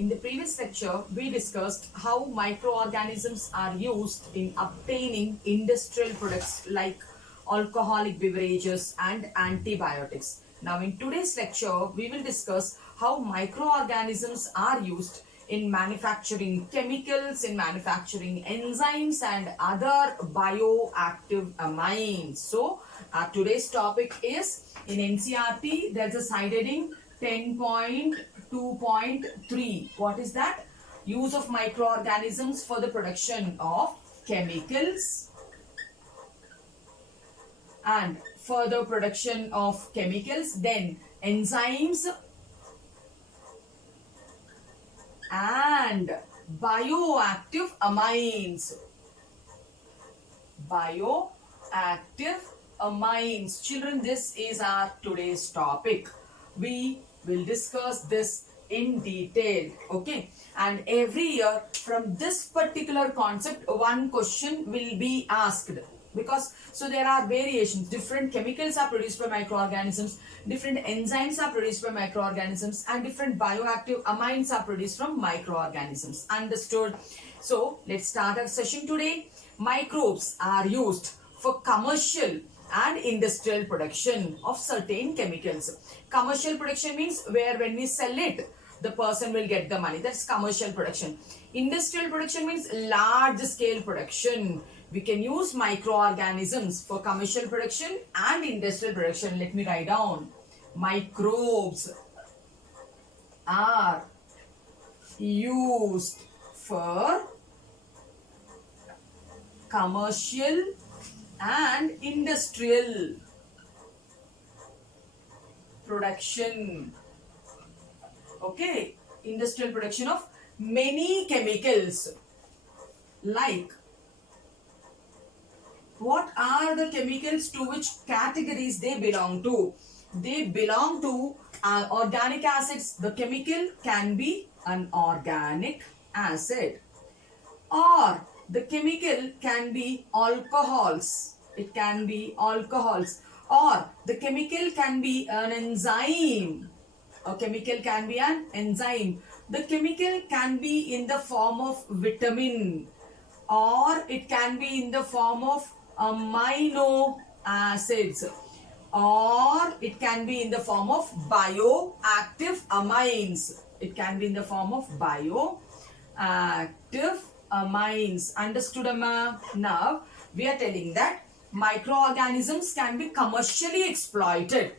In the previous lecture, we discussed how microorganisms are used in obtaining industrial products like alcoholic beverages and antibiotics. Now, in today's lecture, we will discuss how microorganisms are used in manufacturing chemicals, in manufacturing enzymes and other bioactive amines. So, today's topic is in NCERT, there's a side heading 10.2.3. What is that? Use of microorganisms for the production of chemicals and further production of chemicals, then enzymes and bioactive amines. Bioactive amines. Children, this is our today's topic. We will discuss this in detail, okay? And every year from this particular concept, one question will be asked, because so there are variations. Different chemicals are produced by microorganisms, different enzymes are produced by microorganisms, and different bioactive amines are produced from microorganisms. Understood? So let's start our session today. Microbes are used for commercial and industrial production of certain chemicals. Commercial production means where when we sell it, the person will get the money. That's commercial production. Industrial production means large scale production. We can use microorganisms for commercial production and industrial production. Let me write down. Microbes are used for commercial and industrial production. Okay, industrial production of many chemicals. Like, what are the chemicals, to which categories they belong to? They belong to organic acids. The chemical can be an organic acid, or the chemical can be alcohols. It can be alcohols, or the chemical can be an enzyme. A chemical can be an enzyme. The chemical can be in the form of vitamin, or it can be in the form of amino acids, or it can be in the form of bioactive amines. It can be in the form of bioactive amines. Understood, Amma? Now we are telling that microorganisms can be commercially exploited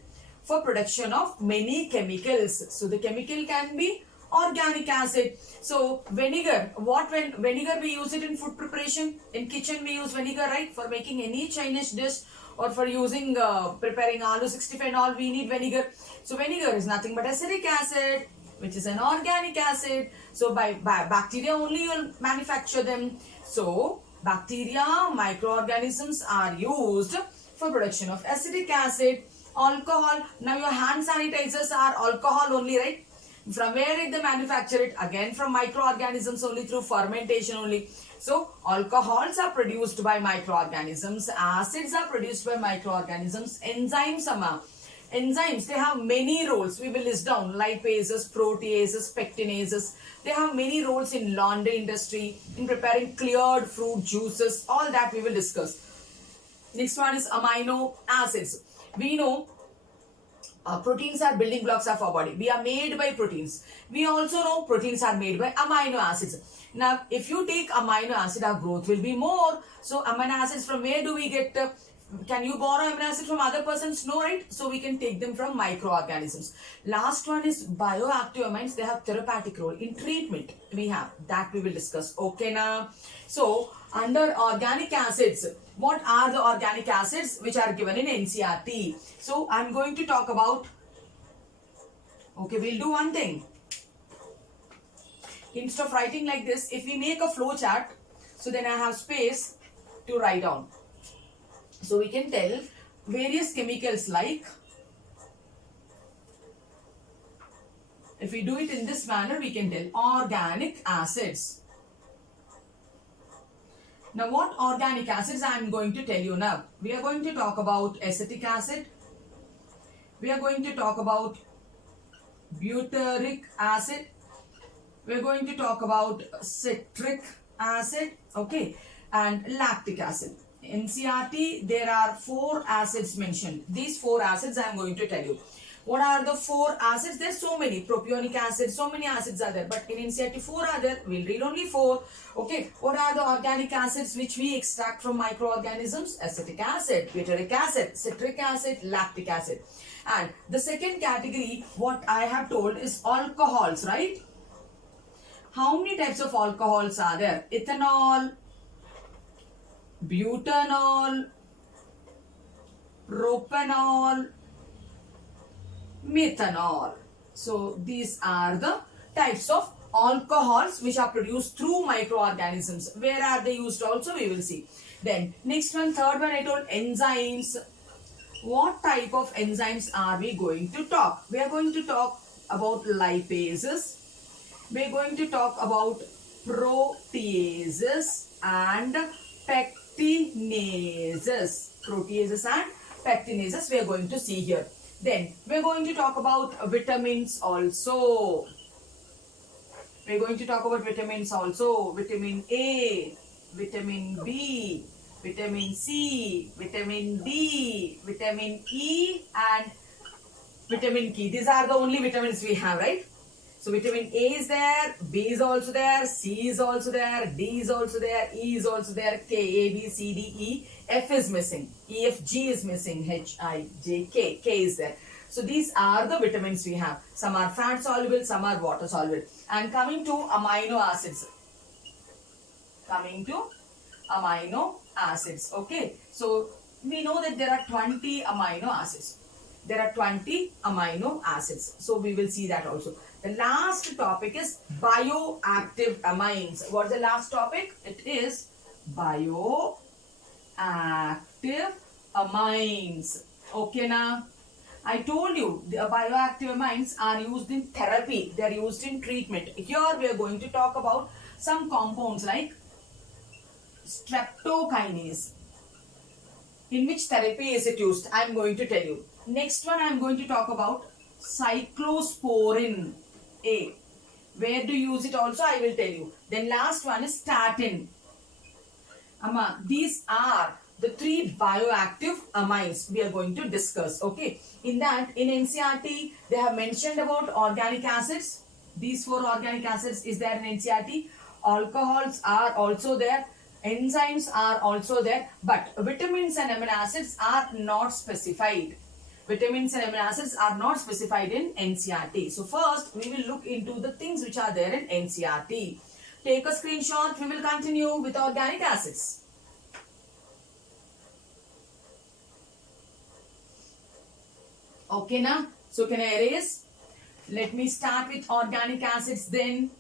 for production of many chemicals. So the chemical can be organic acid. So vinegar, when vinegar we use it in food preparation, in kitchen we use vinegar, right? For making any Chinese dish or for using preparing aloo 65 and all, we need vinegar. So vinegar is nothing but acetic acid, which is an organic acid. So by bacteria only you'll manufacture them. So bacteria, microorganisms are used for production of acetic acid. Alcohol, now your hand sanitizers are alcohol only, right? From where did they manufacture it? Again from microorganisms only, through fermentation only. So alcohols are produced by microorganisms, acids are produced by microorganisms, enzymes, enzymes, they have many roles. We will list down: lipases, proteases, pectinases. They have many roles in laundry industry, in preparing cleared fruit juices. All that we will discuss. Next one is amino acids. We know proteins are building blocks of our body. We are made by proteins. We also know proteins are made by amino acids. Now, if you take amino acid, our growth will be more. So, amino acids, from where do we get? Can you borrow amino acids from other persons? No, right? So, we can take them from microorganisms. Last one is bioactive amines. They have therapeutic role in treatment. We have that we will discuss. Okay, now. So, under organic acids, what are the organic acids which are given in NCERT? So, I am going to talk about, okay, we'll do one thing. Instead of writing like this, if we make a flow chart, so then I have space to write down. So, we can tell various chemicals like, if we do it in this manner, we can tell organic acids. Now, what organic acids I am going to tell you now? We are going to talk about acetic acid. We are going to talk about butyric acid. we're going to talk about citric acid, okay, and lactic acid. In CRT, there are 4 acids mentioned. These 4 acids I am going to tell you. What are the 4 acids? There's so many. Propionic acid, so many acids are there. But in NCRT, 4 are there. We'll read only 4. Okay. What are the organic acids which we extract from microorganisms? Acetic acid, butyric acid, citric acid, lactic acid. And the second category, what I have told is alcohols, right? How many types of alcohols are there? Ethanol, butanol, propanol, methanol. So these are the types of alcohols which are produced through microorganisms. Where are they used also, we will see. Then next one, third one, I told enzymes. What type of enzymes are we going to talk? We are going to talk about lipases. We are going to talk about proteases and pectinases. Proteases and pectinases we are going to see here. Then we are going to talk about vitamins also. We are going to talk about vitamins also. Vitamin A, vitamin B, vitamin C, vitamin D, vitamin E and vitamin K. These are the only vitamins we have, right? So vitamin A is there, B is also there, C is also there, D is also there, E is also there, K, A, B, C, D, E, F is missing, E, F, G is missing, H, I, J, K, K is there. So these are the vitamins we have. Some are fat soluble, some are water soluble. And coming to amino acids. Okay. So we know that there are 20 amino acids. There are 20 amino acids. So we will see that also. The last topic is bioactive amines. What's the last topic? It is bioactive amines. Okay, now I told you the bioactive amines are used in therapy. They are used in treatment. Here we are going to talk about some compounds like streptokinase. In which therapy is it used? I am going to tell you. Next one I am going to talk about cyclosporin A. Where do you use it also I will tell you. Then last one is statin. These are the 3 bioactive amines we are going to discuss. Okay. In that, in NCRT, they have mentioned about organic acids. These 4 organic acids is there in NCRT. Alcohols are also there. Enzymes are also there. But vitamins and amino acids are not specified. Vitamins and amino acids are not specified in NCRT. So first, we will look into the things which are there in NCRT. Take a screenshot. We will continue with organic acids. Okay, now. So can I erase? Let me start with organic acids then.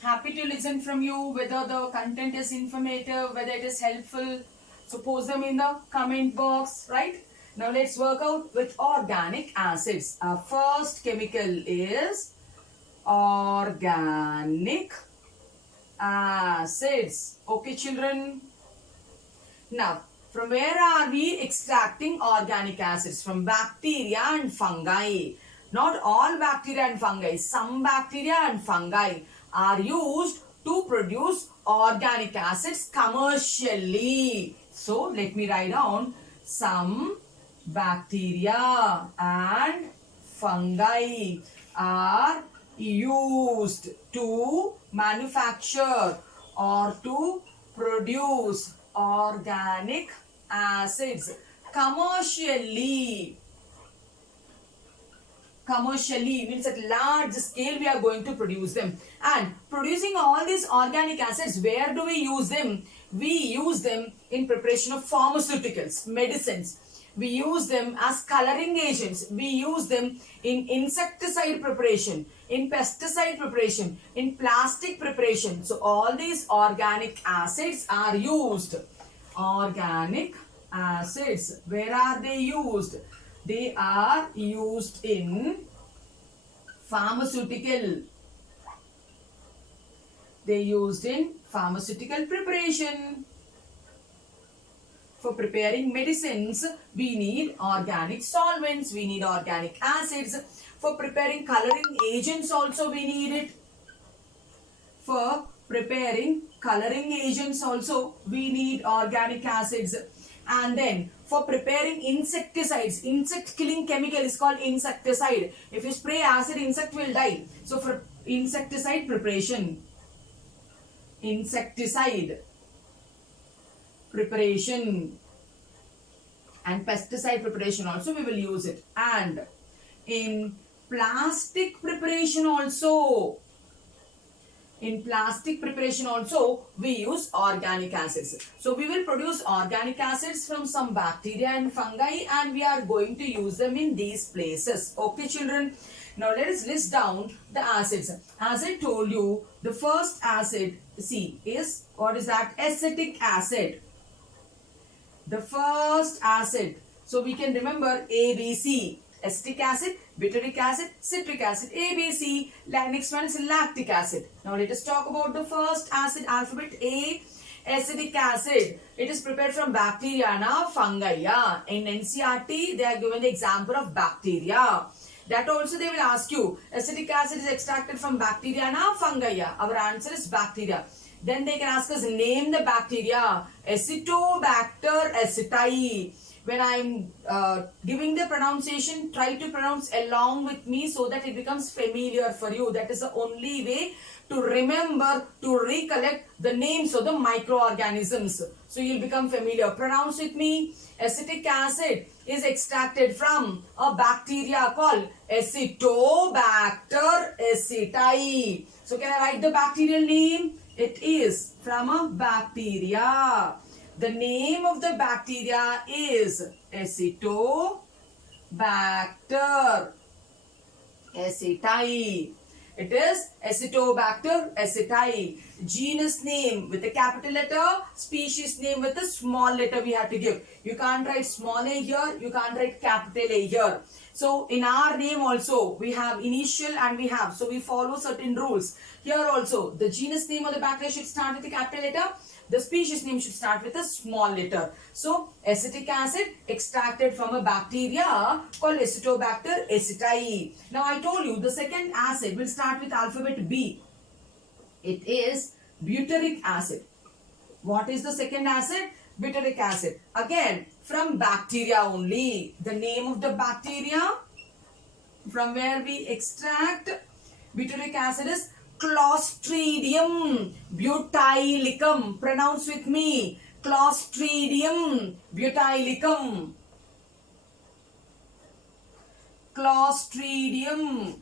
Happy to listen from you whether the content is informative, whether it is helpful. So post them in the comment box, right? Now let's work out with organic acids. Our first chemical is organic acids. Okay, children. Now, from where are we extracting organic acids? From bacteria and fungi. Not all bacteria and fungi. Some bacteria and fungi are used to produce organic acids commercially. So, let me write down some bacteria and fungi are used to manufacture or to produce organic acids commercially. Commercially means at large scale we are going to produce them. And producing all these organic acids, where do we use them? We use them in preparation of pharmaceuticals, medicines. We use them as coloring agents. We use them in insecticide preparation, in pesticide preparation, in plastic preparation. So all these organic acids are used. Organic acids, where are they used? They are used in pharmaceutical. They used in pharmaceutical preparation. For preparing medicines, we need organic solvents, we need organic acids. For preparing coloring agents also we need it. For preparing coloring agents also we need organic acids. And then for preparing insecticides, insect killing chemical is called insecticide. If you spray acid, insect will die. So for insecticide preparation, insecticide preparation and pesticide preparation also we will use it. And in plastic preparation also, in plastic preparation also we use organic acids. So we will produce organic acids from some bacteria and fungi, and we are going to use them in these places. Okay children, now let us list down the acids. As I told you, the first acid C is, what is that? Acetic acid. The first acid, so we can remember ABC: acetic acid, butyric acid, citric acid, ABC. Next one is lactic acid. Now let us talk about the first acid, alphabet A, acetic acid. It is prepared from bacteria, na fungi. Yeah. In NCERT, they are given the example of bacteria. That also they will ask you, acetic acid is extracted from bacteria, na fungi. Yeah. Our answer is bacteria. Then they can ask us, name the bacteria. Acetobacter aceti. When I'm giving the pronunciation, try to pronounce along with me so that it becomes familiar for you. That is the only way to remember, to recollect the names of the microorganisms. So you'll become familiar. Pronounce with me. Acetic acid is extracted from a bacteria called Acetobacter aceti. So can I write the bacterial name? It is from a bacteria. The name of the bacteria is Acetobacter aceti. It is Acetobacter aceti. Genus name with a capital letter, species name with a small letter we have to give. You can't write small a here, you can't write capital A here. So in our name also we have initial and we have, so we follow certain rules. Here also the genus name of the bacteria should start with a capital letter. The species name should start with a small letter. So acetic acid extracted from a bacteria called Acetobacter aceti. Now I told you the second acid will start with alphabet B. It is butyric acid. What is the second acid? Butyric acid. Again from bacteria only. The name of the bacteria from where we extract butyric acid is Clostridium butylicum. Pronounce with me. Clostridium butylicum. Clostridium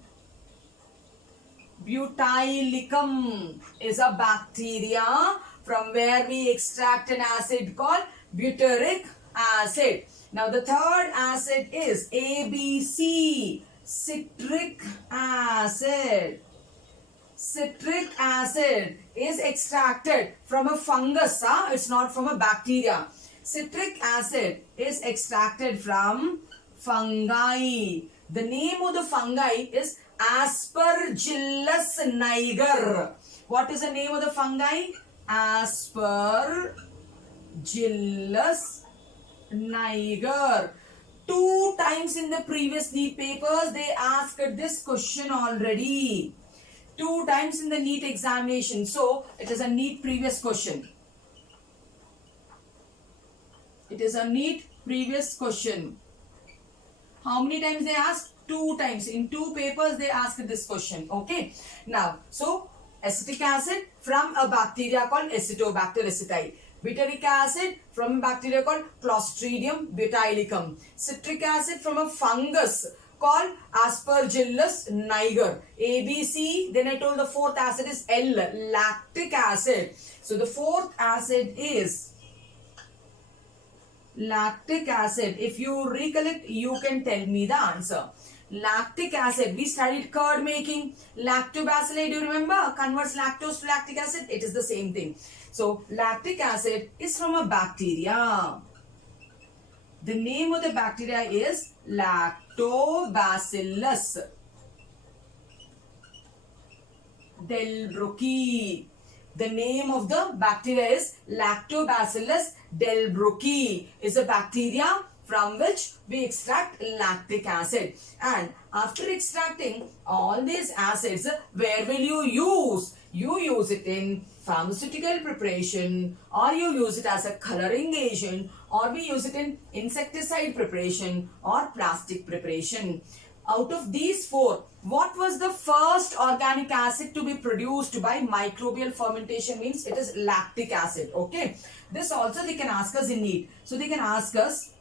butylicum is a bacteria from where we extract an acid called butyric acid. Now the third acid is ABC, citric acid. Citric acid is extracted from a fungus. It's not from a bacteria. Citric acid is extracted from fungi. The name of the fungi is Aspergillus niger. What is the name of the fungi? Aspergillus niger. 2 times in the previous NEET papers they asked this question already. 2 times in the NEET examination. So it is a NEET previous question. It is a NEET previous question. How many times they asked? 2 times. In 2 papers they asked this question. Okay. Now, so acetic acid from a bacteria called Acetobacter aceti. Butyric acid from a bacteria called Clostridium butylicum. Citric acid from a fungus called Aspergillus niger. ABC. Then I told the fourth acid is L, lactic acid. So the fourth acid is lactic acid. If you recollect, you can tell me the answer. Lactic acid. We studied curd making. Lactobacilli. Do you remember? Converts lactose to lactic acid. It is the same thing. So lactic acid is from a bacteria. The name of the bacteria is Lactobacillus delbrueckii. The name of the bacteria is Lactobacillus Delbrueckii is a bacteria from which we extract lactic acid. And after extracting all these acids, where will you use? You use it in pharmaceutical preparation, or you use it as a coloring agent, or we use it in insecticide preparation or plastic preparation. Out of these four, what was the first organic acid to be produced by microbial fermentation? Means it is lactic acid. Okay. This also they can ask us in NEET. So they can ask us,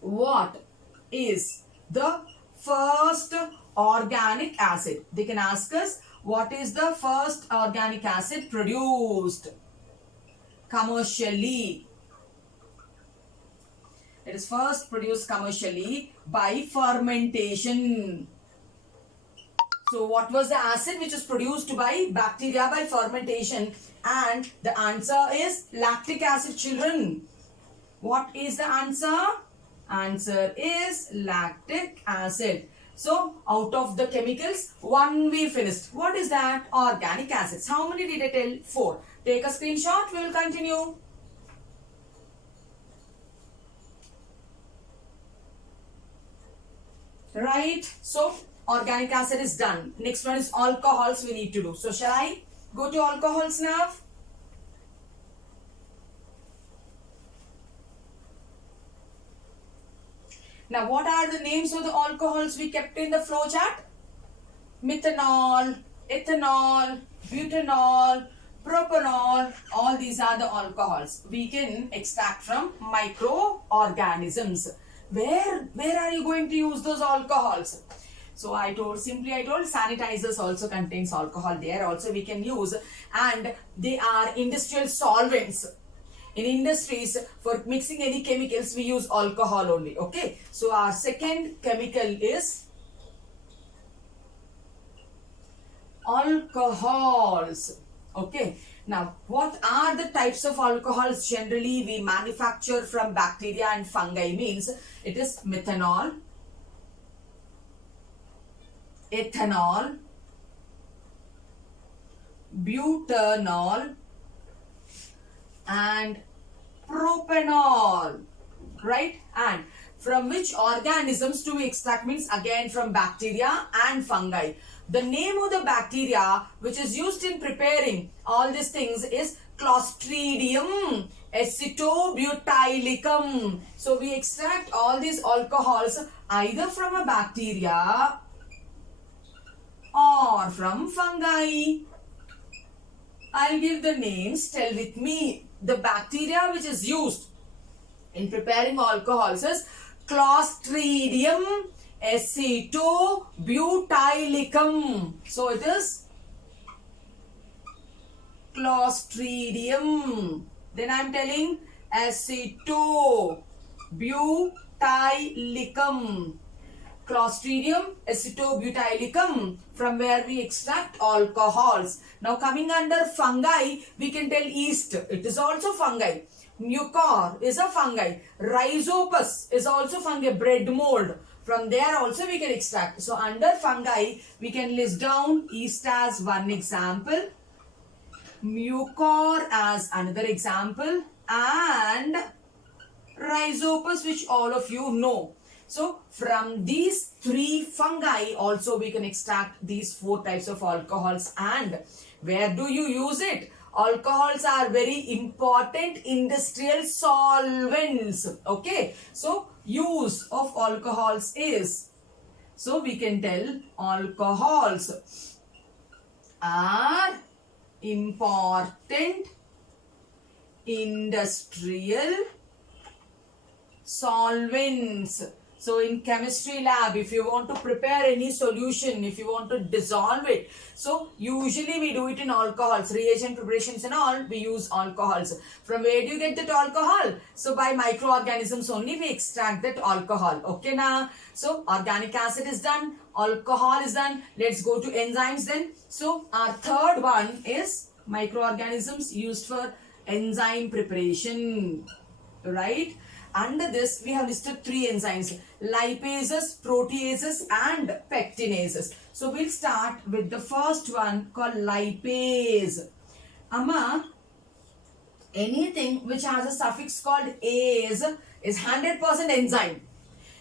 what is the first organic acid? They can ask us, what is the first organic acid produced commercially? It is first produced commercially by fermentation. So what was the acid which is produced by bacteria by fermentation? And the answer is lactic acid, children. What is the answer? Answer is lactic acid. So out of the chemicals, one we finished. What is that? Organic acids. How many did I tell? 4. Take a screenshot. We will continue. Right. So organic acid is done. Next one is alcohols we need to do. So shall I go to alcohols now? Now, what are the names of the alcohols we kept in the flow chart? Methanol, ethanol, butanol, propanol, all these are the alcohols we can extract from microorganisms. Where are you going to use those alcohols? So I told sanitizers also contains alcohol. There also we can use, and they are industrial solvents. In industries, for mixing any chemicals, we use alcohol only. Okay. So our second chemical is alcohols. Okay. Now, what are the types of alcohols generally we manufacture from bacteria and fungi? Means it is methanol, ethanol, butanol, and propanol, right? And from which organisms do we extract? Means again from bacteria and fungi. The name of the bacteria which is used in preparing all these things is Clostridium acetobutylicum. So we extract all these alcohols either from a bacteria or from fungi. I'll give the names, tell with me. The bacteria which is used in preparing alcohols is Clostridium acetobutylicum. So it is Clostridium. Then I am telling acetobutylicum. Clostridium acetobutylicum, from where we extract alcohols. Now coming under fungi, we can tell yeast. It is also fungi. Mucor is a fungi. Rhizopus is also fungi. Bread mold. From there also we can extract. So under fungi, we can list down yeast as one example, Mucor as another example, and Rhizopus, which all of you know. So from these 3 fungi also we can extract these 4 types of alcohols. And where do you use it? Alcohols are very important industrial solvents. Okay. So use of alcohols is, so we can tell alcohols are important industrial solvents. So in chemistry lab, if you want to prepare any solution, if you want to dissolve it, so usually we do it in alcohols, reagent preparations and all, we use alcohols. From where do you get that alcohol? So by microorganisms only we extract that alcohol. Okay now, so organic acid is done, alcohol is done. Let's go to enzymes then. So our third one is microorganisms used for enzyme preparation, right? Under this, we have listed 3 enzymes: lipases, proteases, and pectinases. So we'll start with the first one called lipase. Amma, Anything which has a suffix called ase is 100% enzyme.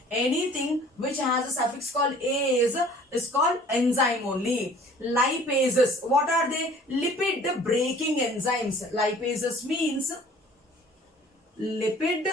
Anything which has a suffix called ase is called enzyme only. Lipases, what are they? Lipid breaking enzymes. Lipases means lipid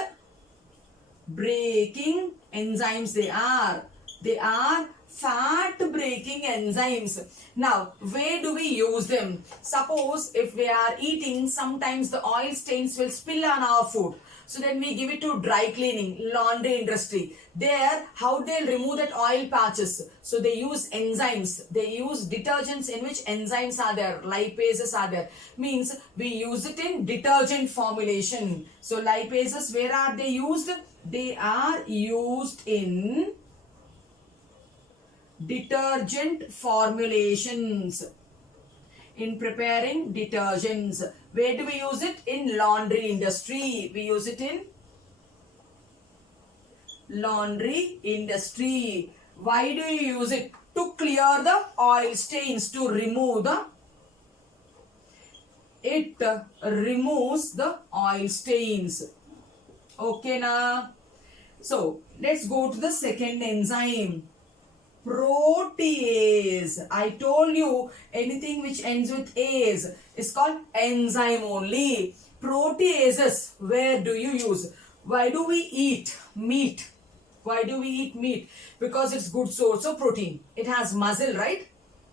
breaking enzymes. They are fat breaking enzymes. Now, where do we use them? Suppose if we are eating, sometimes the oil stains will spill on our food. So then we give it to dry cleaning, laundry industry. There, how they'll remove that oil patches? So they use enzymes. They use detergents in which enzymes are there, lipases are there. Means we use it in detergent formulation. So lipases, where are they used? They are used in detergent formulations. In preparing detergents. Where do we use it? In laundry industry. We use it in laundry industry. Why do you use it? To clear the oil stains, to remove the, it removes the oil stains. Okay na? So let's go to the second enzyme. Protease. I told you anything which ends with ase is called enzyme only. Proteases, where do you use? Why do we eat meat? Why do we eat meat? Because it's good source of protein. It has muscle, right?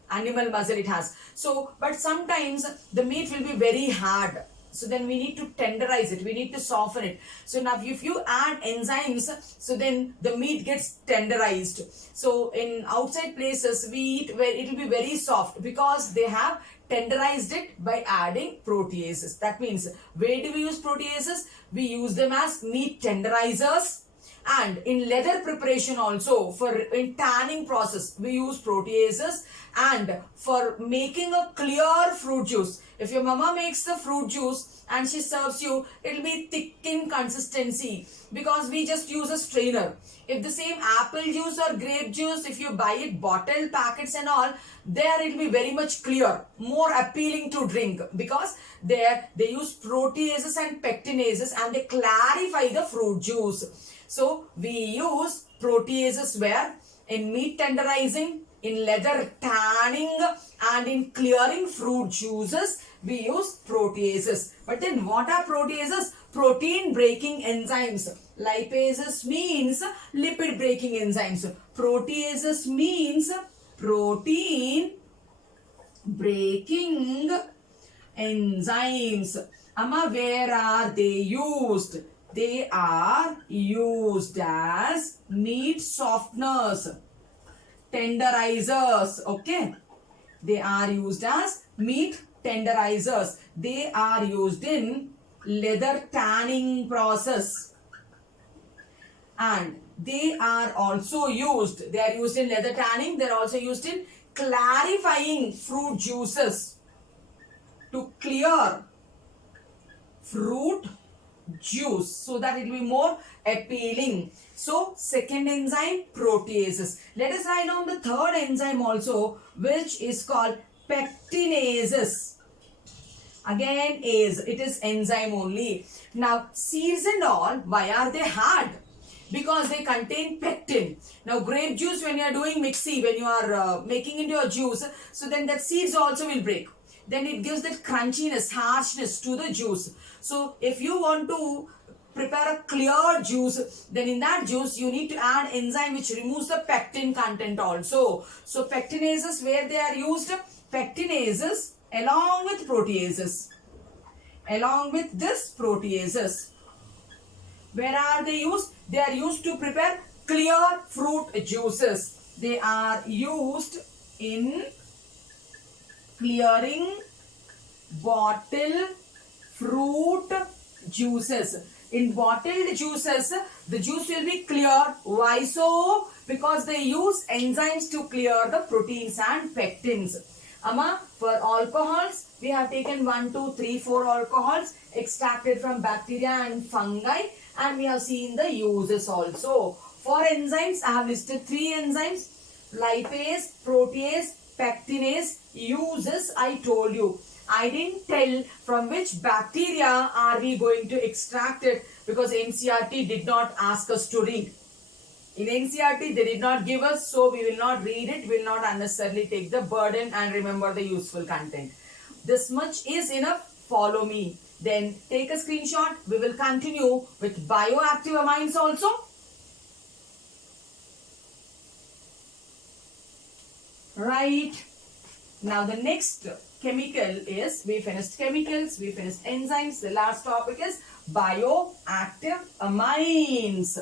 Animal muscle it has. So, but sometimes the meat will be very hard. So then we need to tenderize it. We need to soften it. So now if you add enzymes, so then the meat gets tenderized. So in outside places we eat where it will be very soft because they have tenderized it by adding proteases. That means where do we use proteases? We use them as meat tenderizers. And in leather preparation also, for in tanning process, we use proteases. And for making a clear fruit juice, if your mama makes the fruit juice and she serves you, it will be thick in consistency because we just use a strainer. If the same apple juice or grape juice, if you buy it bottled packets and all, there it will be very much clear, more appealing to drink because there they use proteases and pectinases and they clarify the fruit juice. So we use proteases where? In meat tenderizing, in leather tanning, and in clearing fruit juices, we use proteases. But then what are proteases? Protein breaking enzymes. Lipases means lipid breaking enzymes. Proteases means protein breaking enzymes. Amma, where are they used? They are used as meat softeners, tenderizers. Okay, they are used as meat tenderizers. They are used in leather tanning process, and they are also used. They are used in leather tanning. They are also used in clarifying fruit juices to clear fruit juice so that it will be more appealing. So second enzyme, proteases. Let us write down the third enzyme also, which is called pectinases. Again, it is enzyme only. Now seeds and all, why are they hard? Because they contain pectin. Now grape juice, when you are doing mixie, when you are making into a juice, so then that seeds also will break. Then it gives that crunchiness, harshness to the juice. So if you want to prepare a clear juice, then in that juice you need to add enzyme which removes the pectin content also. So pectinases, where they are used? Pectinases along with proteases. Along with this proteases. Where are they used? They are used to prepare clear fruit juices. They are used in clearing bottled fruit juices. In bottled juices, the juice will be clear. Why so? Because they use enzymes to clear the proteins and pectins. Amma, for alcohols, we have taken 1, 2, 3, 4 alcohols extracted from bacteria and fungi, and we have seen the uses also. For enzymes, I have listed 3 enzymes: lipase, protease, pectinase. Uses I told you. I didn't tell from which bacteria are we going to extract it because NCERT did not ask us to read. In NCERT, they did not give us, so we will not read it, will not unnecessarily take the burden and remember the useful content. This much is enough. Follow me. Then take a screenshot. We will continue with bioactive amines also. Right. Now the next chemical is, we finished chemicals, we finished enzymes. The last topic is bioactive amines.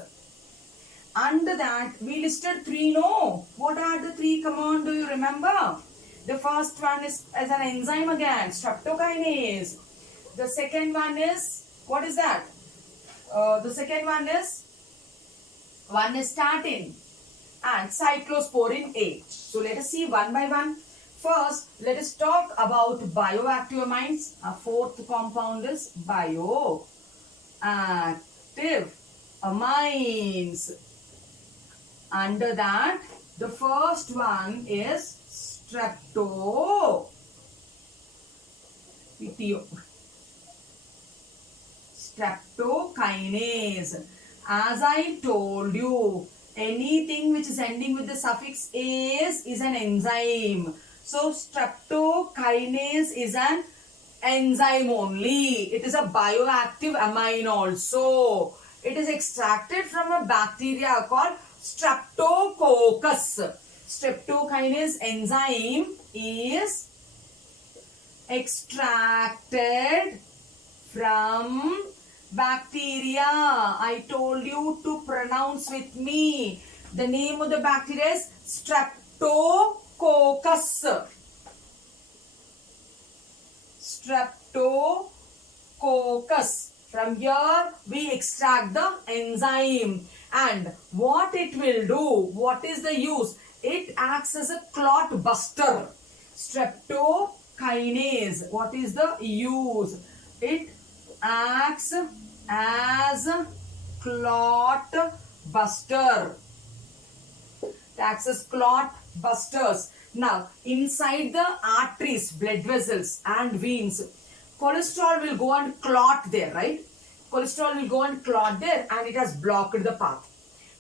Under that, we listed 3, no? What are the 3? Come on, do you remember? The first one is as an enzyme again, streptokinase. The second one is, what is that? The second one is statin and cyclosporin A. So let us see one by one. First, let us talk about bioactive amines. Our fourth compound is bioactive amines. Under that, the first one is streptokinase. As I told you, anything which is ending with the suffix "ase" is an enzyme. So streptokinase is an enzyme only. It is a bioactive amine also. It is extracted from a bacteria called Streptococcus. Streptokinase enzyme is extracted from bacteria. I told you to pronounce with me. The name of the bacteria is Streptococcus. Streptococcus. From here we extract the enzyme. And what it will do, what is the use? It acts as a clot buster. Streptokinase, what is the use? It acts as a clot buster. It acts as clot busters. Now, inside the arteries, blood vessels and veins, cholesterol will go and clot there, right? Cholesterol will go and clot there and it has blocked the path.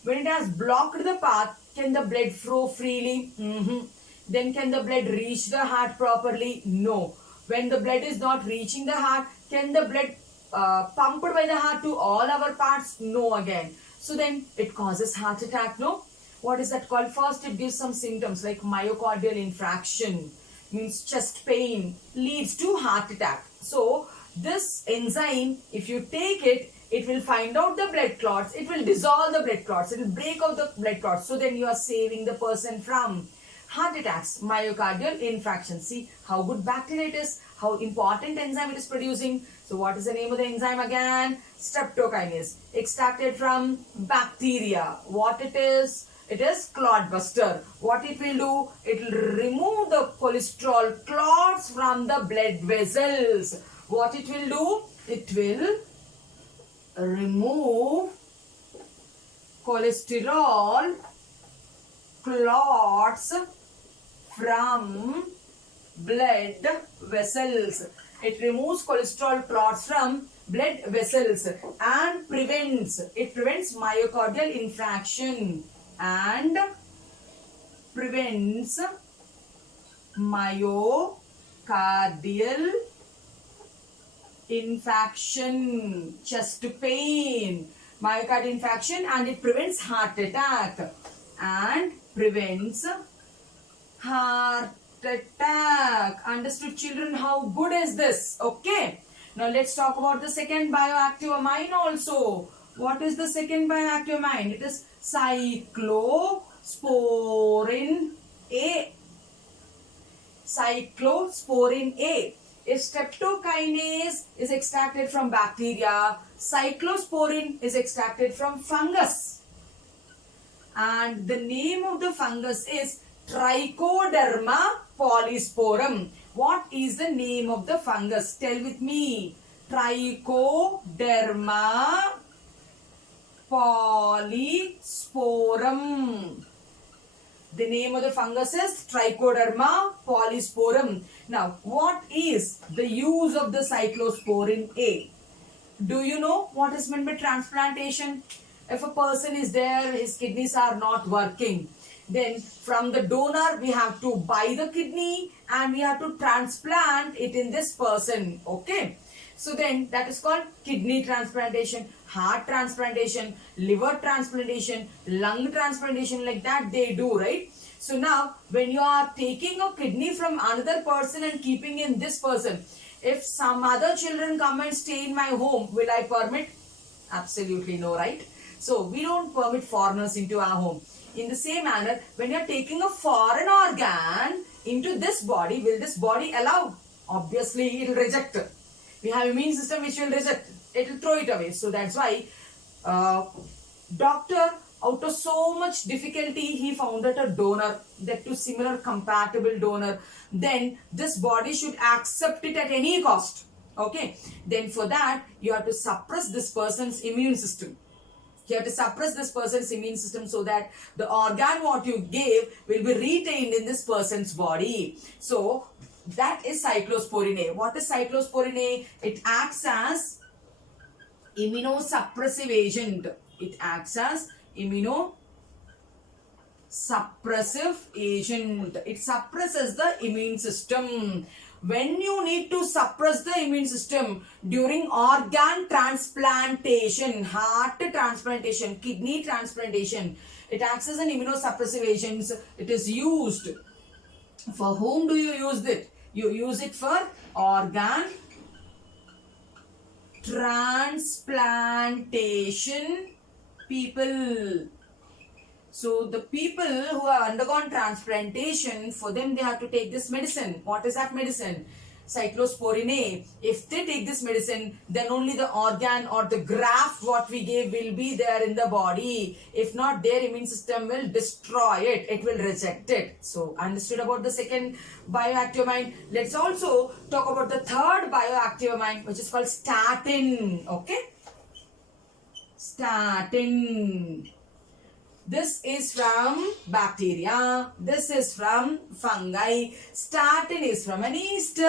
When it has blocked the path, can the blood flow freely? Then can the blood reach the heart properly? No. When the blood is not reaching the heart, can the blood pumped by the heart to all our parts? No again. So then it causes heart attack, no? What is that called? First it gives some symptoms like myocardial infarction, means chest pain, leads to heart attack. So this enzyme, if you take it, it will find out the blood clots, it will dissolve the blood clots, it will break out the blood clots. So then you are saving the person from heart attacks, myocardial infarction. See how good bacteria it is, how important enzyme it is producing. So what is the name of the enzyme again? Streptokinase. Extracted from bacteria. What it is? It is clot buster. What it will do? It will remove the cholesterol clots from the blood vessels. What it will do? It will remove cholesterol clots from blood vessels. It removes cholesterol clots from blood vessels and prevents myocardial infarction and prevents myocardial infarction, chest pain, myocardial infarction, and it prevents heart attack and prevents heart attack. Understood, children? How good is this? Okay. Now let's talk about the second bioactive amine also. What is the second bioactive amine? It is cyclosporin A. Cyclosporin A. If streptokinase is extracted from bacteria, cyclosporin is extracted from fungus. And the name of the fungus is Trichoderma polysporum. What is the name of the fungus? Tell with me. Trichoderma polysporum. The name of the fungus is Trichoderma polysporum. Now, what is the use of the cyclosporin A? Do you know what is meant by transplantation? If a person is there, his kidneys are not working, then from the donor we have to buy the kidney and we have to transplant it in this person. Okay. So then that is called kidney transplantation, heart transplantation, liver transplantation, lung transplantation, like that they do, right? So now when you are taking a kidney from another person and keeping in this person, if some other children come and stay in my home, will I permit? Absolutely no, right? So we don't permit foreigners into our home. In the same manner, when you are taking a foreign organ into this body, will this body allow? Obviously, it will reject. We have immune system which will reject. It will throw it away. So that's why doctor, out of so much difficulty, he found out a donor, that to similar compatible donor. Then this body should accept it at any cost. Okay. Then for that, you have to suppress this person's immune system. You have to suppress this person's immune system so that the organ what you gave will be retained in this person's body. So that is cyclosporin A. What is cyclosporin A? It acts as immunosuppressive agent. It acts as immunosuppressive agent. It suppresses the immune system. When you need to suppress the immune system during organ transplantation, heart transplantation, kidney transplantation, it acts as an immunosuppressive agent. It is used. For whom do you use it? You use it for organ transplantation people. So the people who have undergone transplantation, for them they have to take this medicine. What is that medicine? Cyclosporin A. If they take this medicine, then only the organ or the graft what we gave will be there in the body. If not, their immune system will destroy it. It will reject it. So understood about the second bioactive amine. Let's also talk about the third bioactive amine, which is called statin. Okay. Statin. This is from bacteria. This is from fungi. Statin is from an yeast.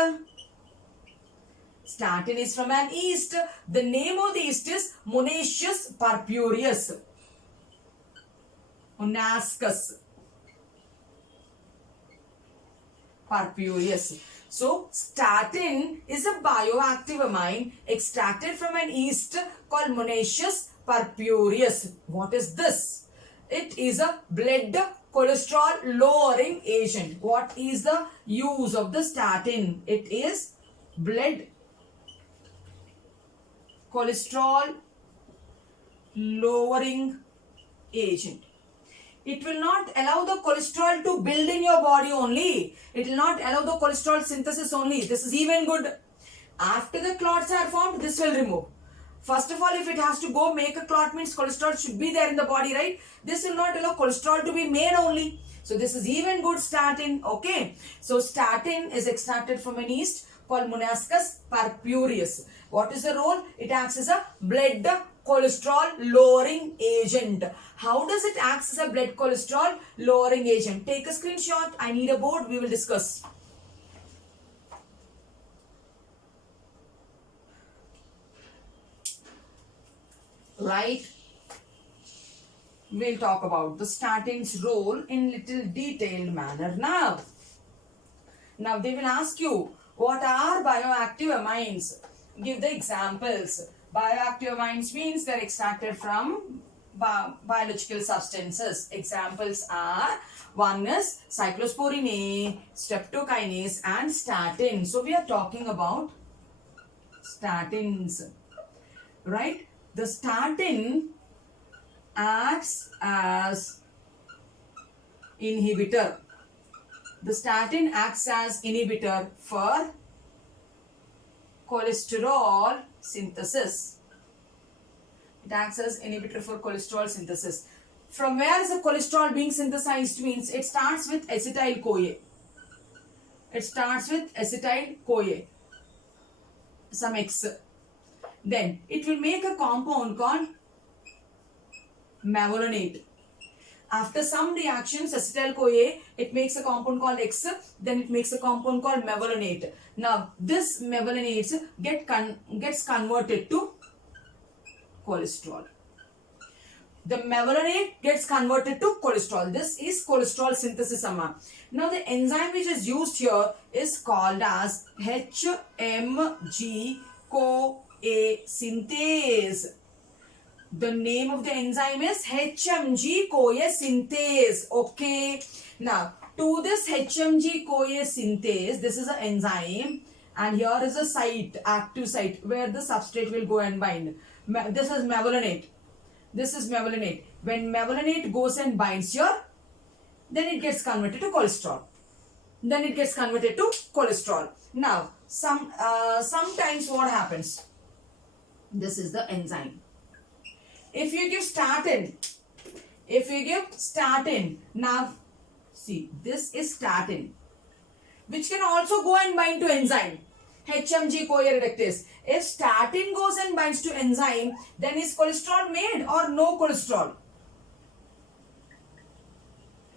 Statin is from an yeast. The name of the yeast is Monaceous purpureus. Monascus purpureus. So, statin is a bioactive amine extracted from an yeast called Monaceous purpureus. What is this? It is a blood cholesterol lowering agent. What is the use of the statin? It is blood cholesterol lowering agent. It will not allow the cholesterol to build in your body only. It will not allow the cholesterol synthesis only. This is even good. After the clots are formed, this will remove. First of all, if it has to go make a clot, means cholesterol should be there in the body, right? This will not allow cholesterol to be made only. So this is even good statin. Okay. So statin is extracted from an yeast called Monascus purpureus. What is the role? It acts as a blood cholesterol lowering agent. How does it act as a blood cholesterol lowering agent? Take a screenshot. I need a board. We will discuss. Right? We'll talk about the statin's role in little detailed manner now. Now they will ask you, what are bioactive amines? Give the examples. Bioactive amines means they're extracted from biological substances. Examples are, one is cyclosporin A, streptokinase and statin. So we are talking about statins, right? The statin acts as inhibitor. The statin acts as inhibitor for cholesterol synthesis. It acts as inhibitor for cholesterol synthesis. From where is the cholesterol being synthesized? Means it starts with acetyl-CoA. It starts with acetyl-CoA. Some X. Then it will make a compound called mevalonate. After some reactions, acetyl-CoA, it makes a compound called X, then it makes a compound called mevalonate. Now, this mevalonate gets converted to cholesterol. The mevalonate gets converted to cholesterol. This is cholesterol synthesis, Amma. Now, the enzyme which is used here is called as HMG-CoA synthase. The name of the enzyme is HMG-CoA synthase. Okay. Now, to this HMG-CoA synthase, this is an enzyme, and here is a site, active site, where the substrate will go and bind. This is mevalonate. This is mevalonate. When mevalonate goes and binds here, then it gets converted to cholesterol. Now, sometimes what happens? This is the enzyme. If you give statin, now see, this is statin, which can also go and bind to enzyme HMG-CoA reductase. If statin goes and binds to enzyme, then is cholesterol made or no cholesterol?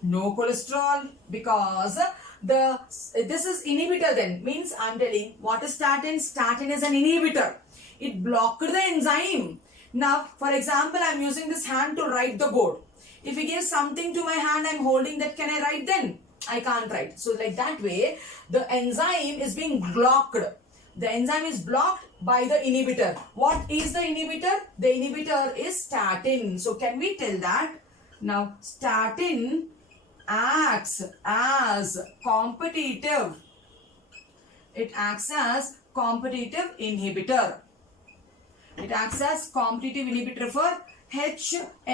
No cholesterol, because this is inhibitor. Then means I'm telling what is statin. Statin is an inhibitor. It blocked the enzyme. Now, for example, I'm using this hand to write the board. If you give something to my hand, I'm holding that, can I write then? I can't write. So like that way, the enzyme is being blocked. The enzyme is blocked by the inhibitor. What is the inhibitor? The inhibitor is statin. So can we tell that? Now, statin acts as competitive. It acts as competitive inhibitor. It acts as competitive inhibitor for HMG-CoA.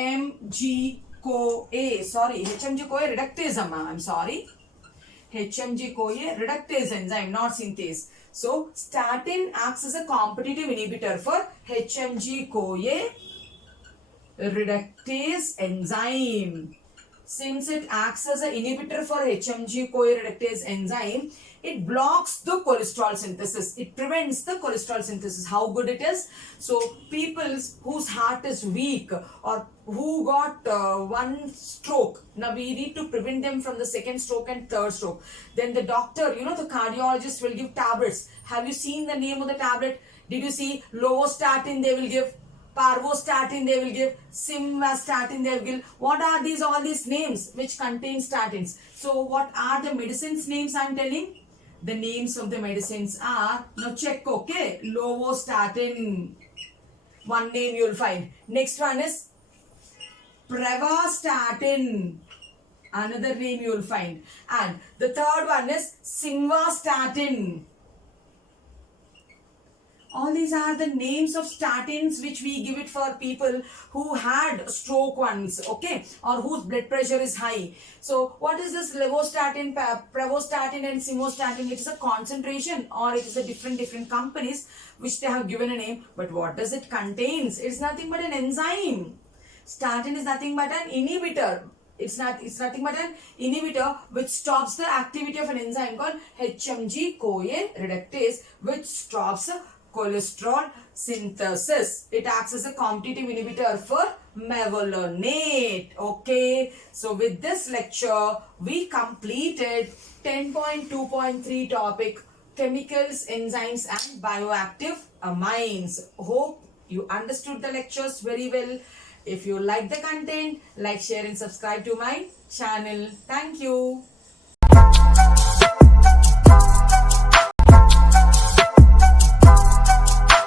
Sorry, HMG-CoA reductase, Amma. I'm sorry. HMG-CoA reductase enzyme, not synthase. So, statin acts as a competitive inhibitor for HMG-CoA reductase enzyme. Since it acts as an inhibitor for HMG-CoA reductase enzyme, it blocks the cholesterol synthesis. It prevents the cholesterol synthesis. How good it is? So, people whose heart is weak or who got one stroke, now we need to prevent them from the second stroke and third stroke. Then the doctor, the cardiologist will give tablets. Have you seen the name of the tablet? Did you see lovastatin they will give? Parvostatin they will give, simvastatin they will give. What are these, all these names which contain statins? So what are the medicines names I'm telling? The names of the medicines are, now check, okay, lovastatin, one name you will find. Next one is pravastatin, another name you will find. And the third one is simvastatin. All these are the names of statins which we give it for people who had stroke once, okay, or whose blood pressure is high. So, what is this levostatin, pravostatin and simvastatin? It is a concentration, or it is a different companies which they have given a name. But what does it contains? It's nothing but an enzyme. Statin is nothing but an inhibitor. It's nothing but an inhibitor which stops the activity of an enzyme called HMG-CoA reductase, which stops cholesterol synthesis. It acts as a competitive inhibitor for mevalonate. Okay. So with this lecture, we completed 10.2.3 topic, chemicals, enzymes and bioactive amines. Hope you understood the lectures very well. If you like the content, like, share and subscribe to my channel. Thank you.